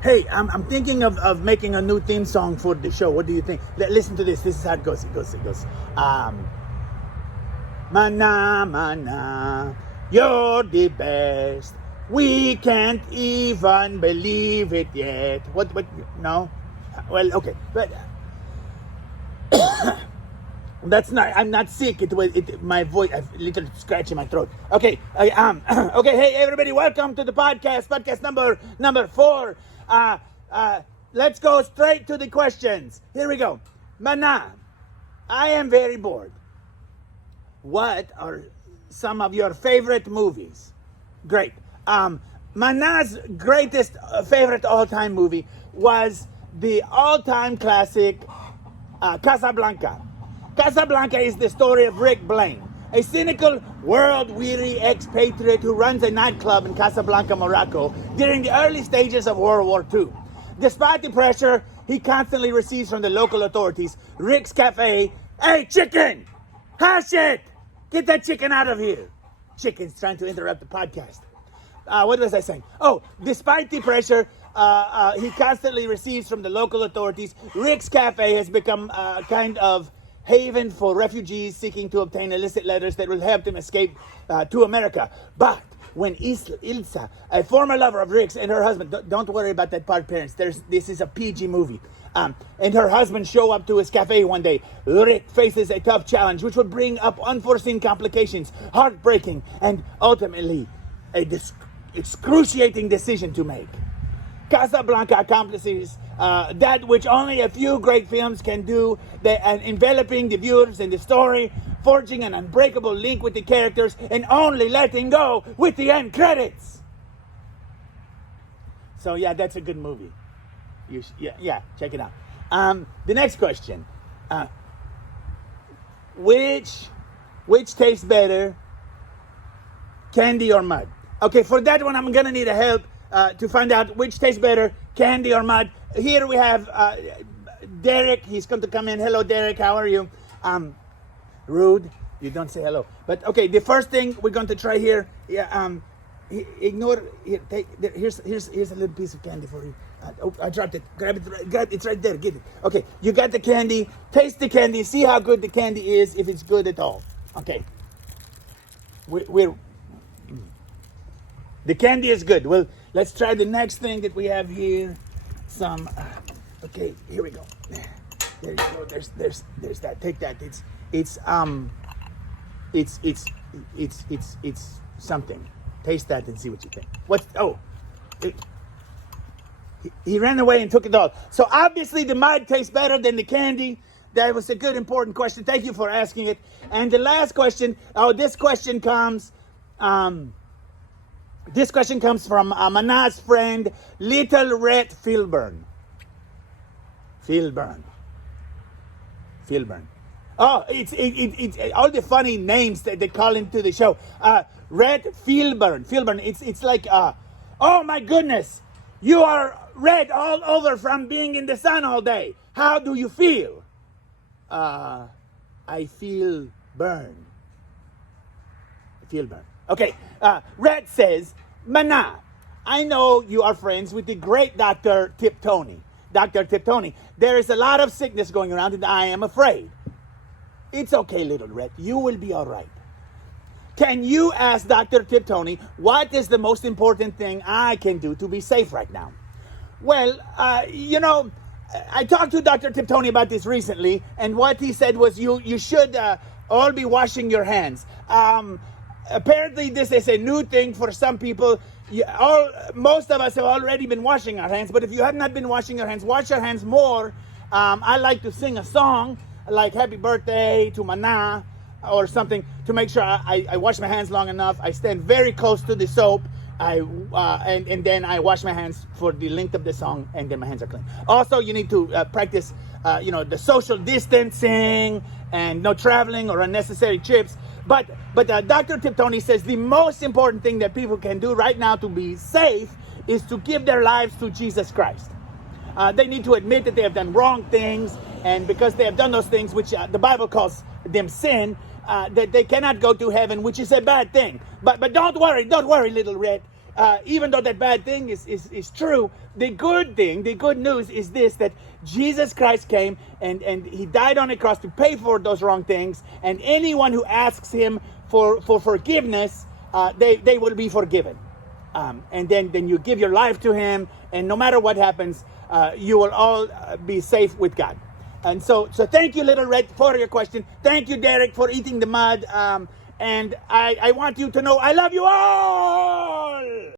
Hey, I'm thinking of making a new theme song for the show. What do you think? Listen to this. This is how it goes. It goes. Manna, manna, you're the best. We can't even believe it yet. What, no? Well, okay. But that's not, I'm not sick. My voice, I have a little scratch in my throat. Okay, I am. Okay, hey, everybody, welcome to the podcast number 4. Let's go straight to the questions. Here we go. Manna, I am very bored. What are some of your favorite movies? Great. Manna's greatest favorite all-time movie was the all-time classic Casablanca. Casablanca is the story of Rick Blaine, a cynical, world-weary expatriate who runs a nightclub in Casablanca, Morocco during the early stages of World War II. Despite the pressure he constantly receives from the local authorities, Rick's Cafe, hey, chicken! Hush it! Get that chicken out of here! Chicken's trying to interrupt the podcast. What was I saying? Oh, despite the pressure he constantly receives from the local authorities, Rick's Cafe has become a kind of haven for refugees seeking to obtain illicit letters that will help them escape to America. But when Ilsa, a former lover of Rick's, and her husband, don't worry about that part, parents, this is a PG movie, and her husband show up to his cafe one day, Rick faces a tough challenge which will bring up unforeseen complications, heartbreaking, and ultimately a excruciating decision to make. Casablanca accomplishes that which only a few great films can do, enveloping the viewers in the story, forging an unbreakable link with the characters, and only letting go with the end credits. So yeah, that's a good movie. Check it out. The next question: which tastes better, candy or mud? Okay, for that one, I'm gonna need a help to find out which tastes better, candy or mud. Here we have Derek. He's going to come in. Hello, Derek. How are you? Rude. You don't say hello. But okay, the first thing we're going to try here. Ignore. Here, here's a little piece of candy for you. I dropped it. Grab it. It's right there. Get it. Okay, you got the candy. Taste the candy. See how good the candy is. If it's good at all. Okay. The candy is good. Well, let's try the next thing that we have here. Some. Okay, here we go. There you go. There's that. Take that. It's something. Taste that and see what you think. He ran away and took it all. So obviously the mud tastes better than the candy. That was a good, important question. Thank you for asking it. And the last question. This question comes from Manna's friend, Little Red Filburn. Oh, it's all the funny names that they call into the show. Red Filburn. It's like, oh my goodness, you are red all over from being in the sun all day. How do you feel? I feel burned. Okay, Red says, Manna, I know you are friends with the great Dr. Tiptony. Dr. Tiptony, there is a lot of sickness going around and I am afraid. It's okay, Little Red. You will be all right. Can you ask Dr. Tiptony what is the most important thing I can do to be safe right now? Well, I talked to Dr. Tiptony about this recently, and what he said was you should all be washing your hands. Apparently, this is a new thing for some people. Most of us have already been washing our hands, but if you have not been washing your hands, wash your hands more. I like to sing a song like Happy Birthday to Manna or something to make sure I wash my hands long enough. I stand very close to the soap. And then I wash my hands for the length of the song, and then my hands are clean. Also, you need to practice, the social distancing and no traveling or unnecessary trips. But Dr. Tiptony says the most important thing that people can do right now to be safe is to give their lives to Jesus Christ. They need to admit that they have done wrong things, and because they have done those things, which the Bible calls them sin, that they cannot go to heaven, which is a bad thing. But don't worry, Little Red. even though that bad thing is true, the good thing, the good news is this, that Jesus Christ came and he died on the cross to pay for those wrong things. And anyone who asks him for forgiveness, they will be forgiven. And then you give your life to him, and no matter what happens, you will all be safe with God. And so thank you, Little Red, for your question. Thank you, Derek, for eating the mud. And I want you to know I love you all.